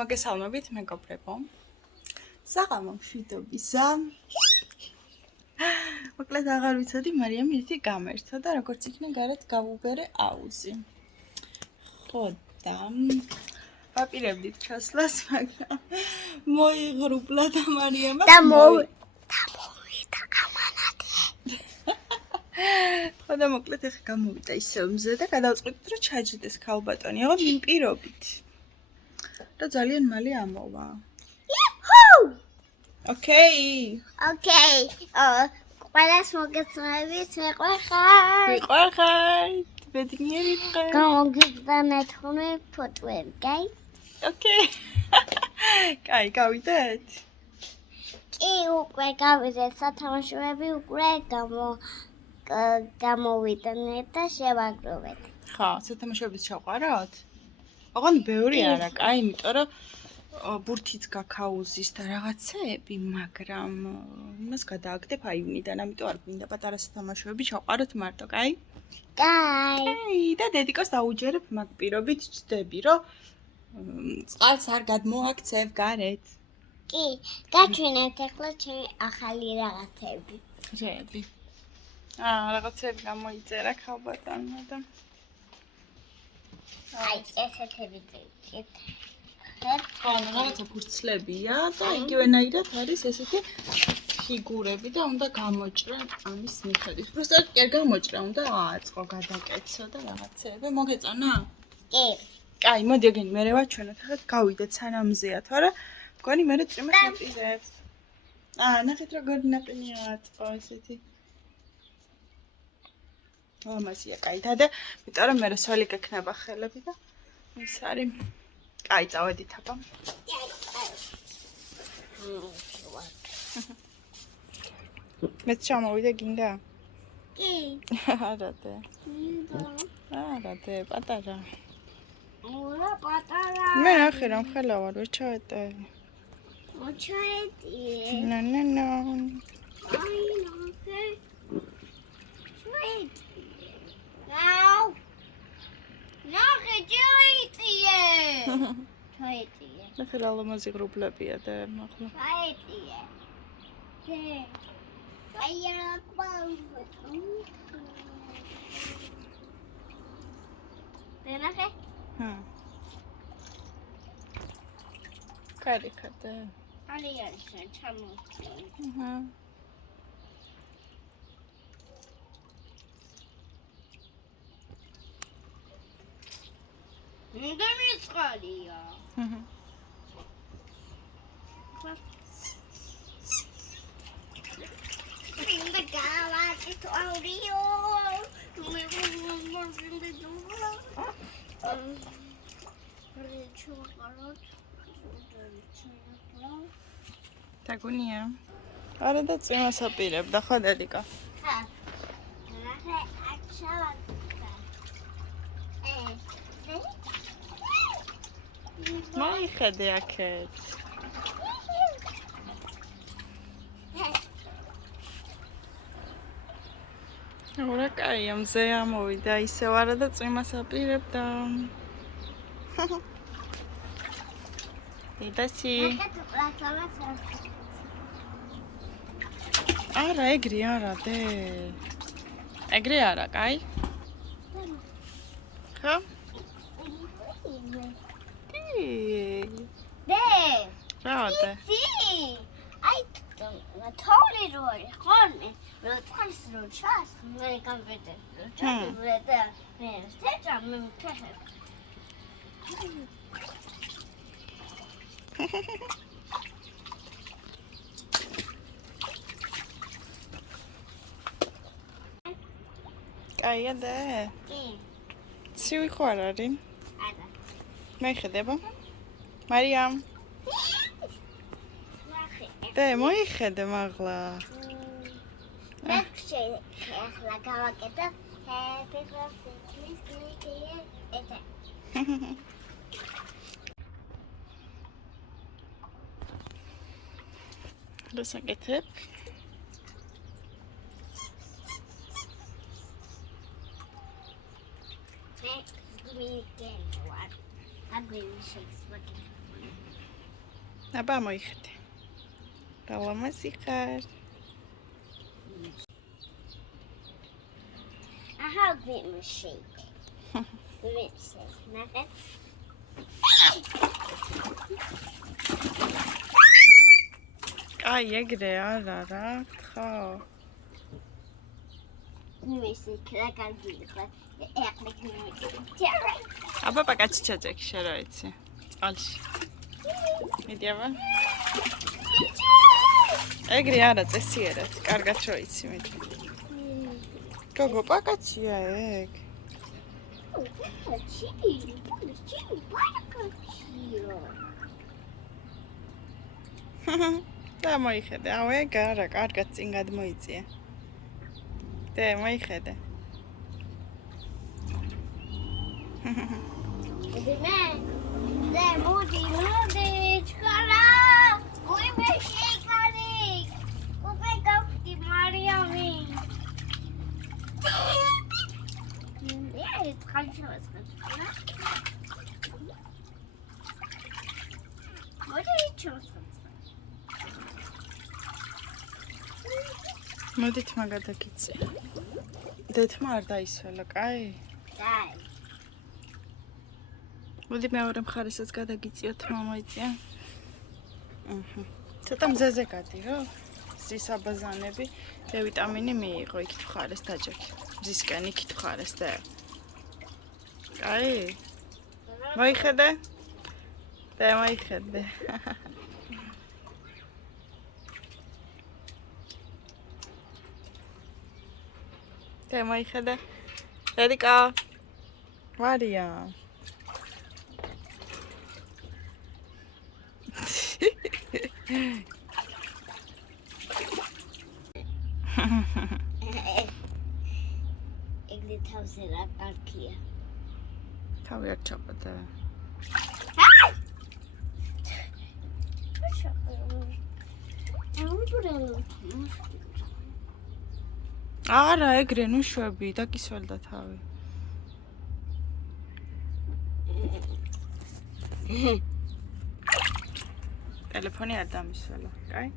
მოგესალმებით, მეგობრებო. საღამო მშვიდობისა. მოკლედ აღარ ვიცოდი, მარიამი ერთი გამერთა და როგორც იქნა გარეთ გავუბერე აუზი. ხო და ვაპირებდით ჩასვლას, მაგრამ მოიღრუბლა და მარიამას და მოვიდა ამანატი. ხო და მოკლედ ეხა გამოვიდა ისევ მზე და გადავწყვიტეთ, რომ ჩაჯდეს ქალბატონი, აღარ მიმპირობით. და ძალიან მალე ამოვა. Okay. ყველას მოგესალმებით, მეყვარხარ. ვიყვარხართ, ბედნიერი დღე. გამოგიგზავნეთ ხოლმე ფოტოები, კაი? Okay. კაი, გავიდეთ? კი, უკვე გავიდეთ, სათამაშოები უკვე გამოვიდანეთ და შევაგროვეთ. ხო, სათამაშოების ჩავყაროთ? ოღონდ ბევრი არა, კაი, იმიტომ რომ ბურთიც გაქაუზის და რაღაცეები, მაგრამ იმას გადააგდებ აივნიდან, ამიტომ არ გვინდა პატარა სათამაშოები ჩავყაროთ მარტო, კაი? კაი. კაი, და დედიკოს დაუჯერებ მაგ პირობით ჯდები, რომ წყალს არ გადმოაქცევ გარეთ. კი, გაჩვენებთ ახლა ჩემი ახალი რაღაცები. რები. რაღაცეები გამოიწერა ქალბატონმა და აი, ესეთები წიგნით. ხო, რაღაცა ფურცლებია და იგივენაირად არის ესეთი ფიგურები და უნდა გამოჭრა ამის მიხედვით. პროსტად კი არ გამოჭრა, უნდა ააწყო, გადაკეთო და რაღაცეები. მოგეწონა? კი. კაი, მოდი ეგენი მერე ვაჩვენოთ. ახლა გავიდეთ სანამზეა, თორე მგონი მერე წვიმას მოპირებს. ნახეთ როგორი ნაყინია აწყო ესეთი. ამასია, კაი, და იმიტომ რომ მერე სველი გექნება ხელები და ის არის. კაი, წავედით აბა. მეც ჩამოვიდე გინდა? კი. არა დე. არა დე, პატარა. ურა პატარა. მე ნახე რომ ხელა ვარ, ვერ ჩავეტევი. მოჩაეტიე. ნო. აი ნახე. ჩაეტიე. ნაუ. ნახე ჩაეტიე. ჩაეტიე. ნახე რა ლამაზი ღრუბლებია და ახლა. ჩაეტიე. დე. აი რა ყავ. დე ნახე. კარი ხარ. არის ჩამოვიდა. მიდემიწყალია. ინდა გავაკი თორიო. დაგუნია. არა და წვიმას აპირებდა ხო დედიკა? ხა. ნახე აჩალა. მოიხედე აქეთ. ურა კაია, მზე ამოვიდა, ისევ არა და წვიმას აპირებდა. დედასი. არა, ეგრე არა, დე. ეგრე არა, კაი? ხო? დე. რა? აი თორი როი ხოლმე რო წყალს რო ჩას მე გამბედე რო ჩამე და მე შეჭა მე ფეხე კაია და კი ცივი ხო არ არის? არა მე ხედება მარიამ და მოიხედე მაღლა. ნახე ახლა გავაკეთე happy birthday to you. Rozagryzę. აბა მოიხედე. რა ლამაზი ხარ. I have been shake. Nothing. აი ეგრე არა რა ხა. აბა პაკაცი ჩაძექი შენ რა იცი. წყალში. მიდი აბა. ეგრე არა წესიერად, კარგად რო იცი მიდი. გოგო პაკაცია ეგ. და მოიხედე, აუ ეგ არა, კარგად წინ გადმოიწია. და მოიხედე. მოდით მაგადაგიწე. დეთმა არ დაისველა, კაი? დაი. მოდი მეორე მხარესაც გადაგიწიოთ, მომოიწია. ცოტა მზეზე გადი, რა? მზის აბაზანები, და ვიტამინი მიიღო, იქით მხარეს დაჭერე. მზისკენ იქით მხარეს და. კაი? მოიხედე? და მოიხედე. და მოიხედე. დედიკა. მარია. ეგრე თავზე რა კარგია. თავი არ ჩაყდა. არა, ეგრე ნუ შვები, დაკისველდა თავი. ტელეფონი არ დამისველა, კაი?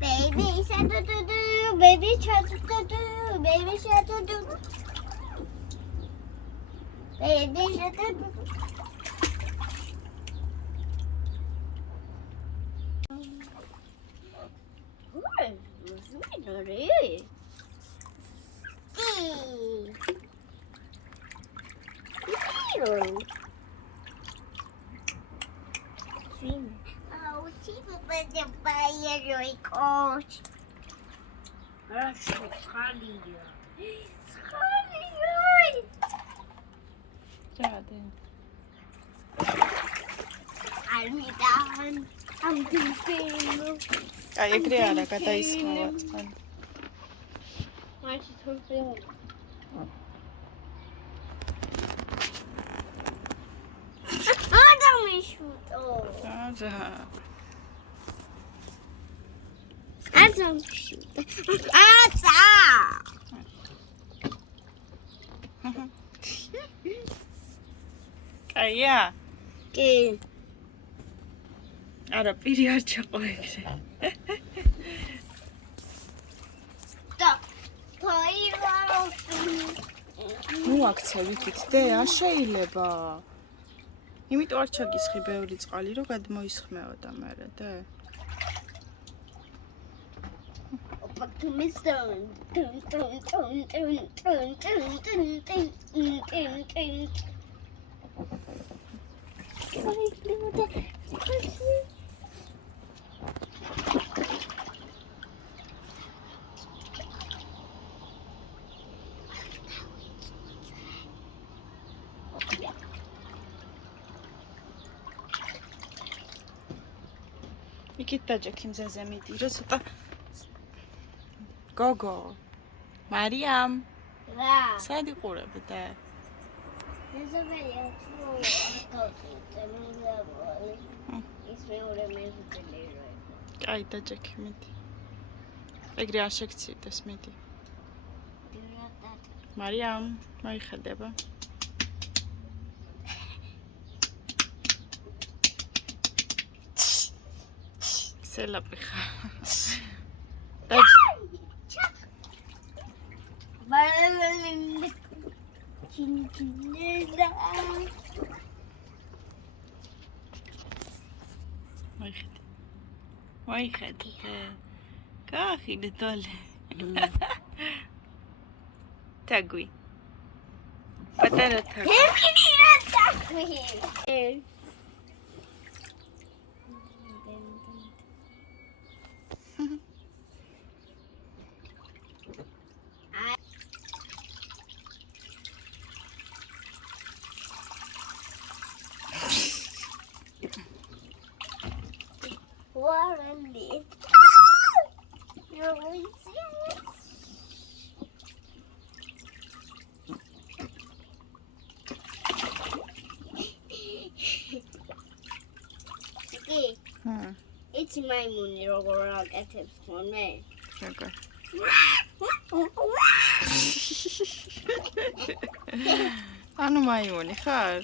Baby shark do do, baby shark do do, baby shark do do, baby shark do do. Oh, tipo de baia roicos. Acho xalia. Xalia. ჯადე. Almidan. I'm thinking. აი ეგრე არა, გადაისხმოვა წყალი. Მაშინ თორე. Adamიშუტო. არა. Adamიშუტო. აცა. კაია? კი. არა, პირი არ ჩაყო ეგრე. და ფაილა. ნუ აქცევ იქით, დე, არ შეიძლება. იმიტომ არ ჩაგისხი ბევრი წყალი, რომ გადმოისხმეოდა მერე, დე. Optimism. იქით დაჭექი მზეზე მიდი, რომ ცოტა გოგო. მარიამ. რა? სად იყურებდა? მეზობელია თუ აკავტე მეზობელი. ის მეორე მეზობელი რა. კაი, დაჭექი მიდი. ეგრე არ შეგცირდეს, მიდი. დიურატად. მარიამ, მოიხედება. სელაპი ხარ. მოიხედე. გაახიდე თოლე. თაგვი. პატარა თაგვი. What is this? You're really serious? Okay, it's my money over at his phone. როგორ? ანუ მაიმუნი ხარ?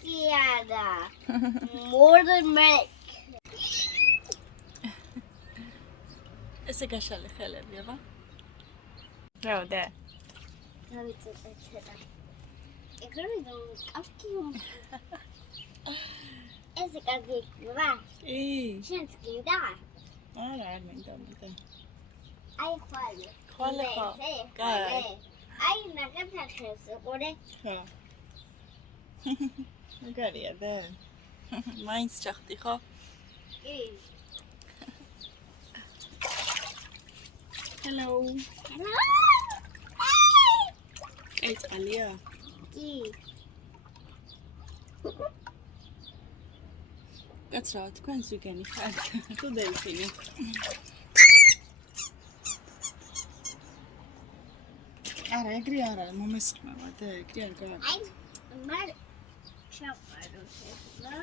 Kiada. More than milk. ესე გაშალე ხელები, აბა. რაოდე? რა ვიცი. ეგრევე დავკავკიო. ესე კარგი იქნება? კი. შენც გინდა? არა, არ მინდა. აი ხვალე. ხვალე ხო? კაი. აი ნაგებსახეს უყურე. ხო. მაგარია და. მაინც ჩახტი ხო? კი. Hello. Hey, Alia. კი. კაცრავ, თქვენს ვიგენი ხართ. თუ დელფინი. არა, ეგრე არ არის, მომესხმევა და ეგრე არ გააკეთე. აი მარ ჩაყარო შელა.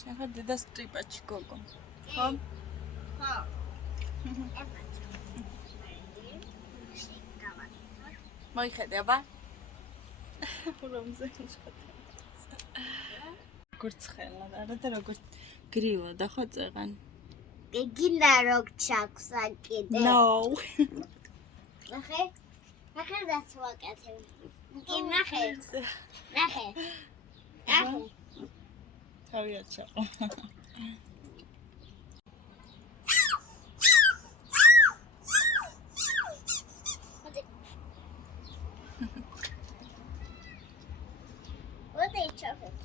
ჩახა დედას ტრიპაჩი გოგო. ხო? ხო. მოიხედე, აბა. რომზე შეხედე. როგორც ხელა, არა და როგორც გრილა და ხო წეღან. გინდა როგ ჩაქვს აკიდე. No. ნახე. ნახე დასვაკეთე. კი ნახე. ნახე. ნახე. თავი არ ჩაყო. What they chocolate?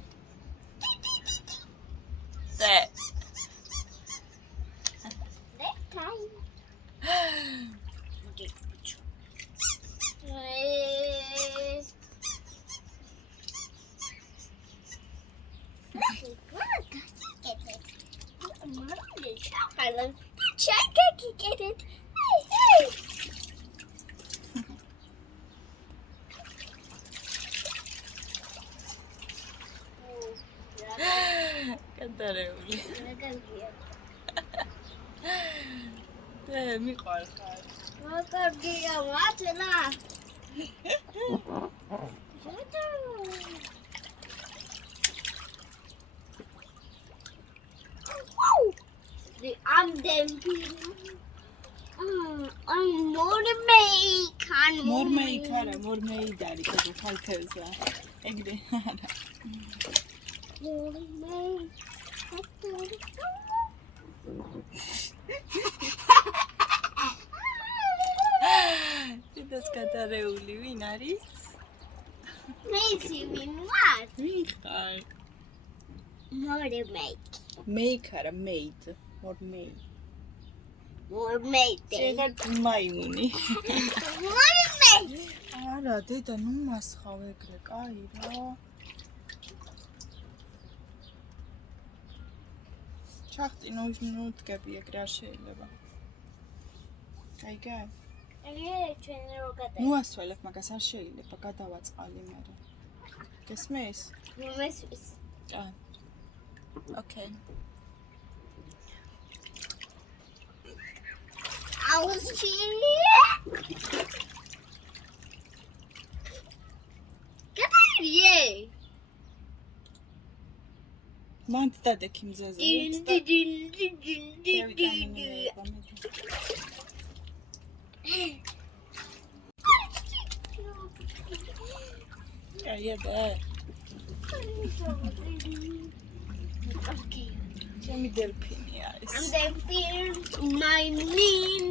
That. That time. Okay. Get it. Hey. კადარეული. და მიყვარ ხარ. მაგარია მათლა. I'm მორმეი ხარა, მორმეი დარი, გოგო ხალხევსა. ეგრე არა. ეს კადარეული ვინ არის? მეიცი ვინ ვარ? ვინ ხარ? მორმეი. მეი ხარა, მეიდ, მორმეი. მორმეი. შეგარ მაიმუნი. მორმეი. არა, დედა, ნუ მასხავ ეგრე, კაი რა. ჩახტინო ის დგები ეგრე არ შეიძლება. გაიგე? ჩვენ რო გადაი. ნუ ასველებ მაგას არ შეიძლება, გადავაწყალი მერე. გესმის? მესვის. ჭა. ოკეი. აუზი. გადაიე. მანდ დადექი მზეზე. აიადე. Okay. ჩემი დელფინი არის. I'm delphine. My mean.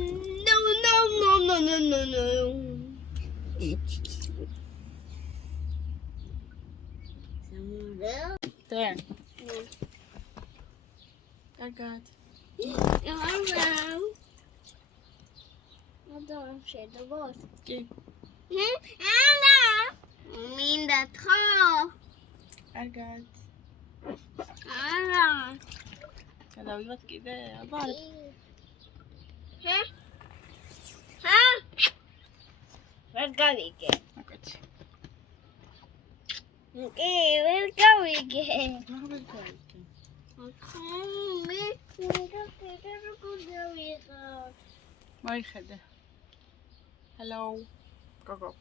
No. დენ. კარგად. Adoro შედობოს. კი. ანა. მინდა თო. კარგად. ანა. გადავიღოთ კიდე, აბა. ვერ გავიგე. აკეთე. ვერ გავიგე. მაგ ვერ გავიგე. მე მინდა კიდე როგორ გავიღო. მოიხედე. Hello. Go.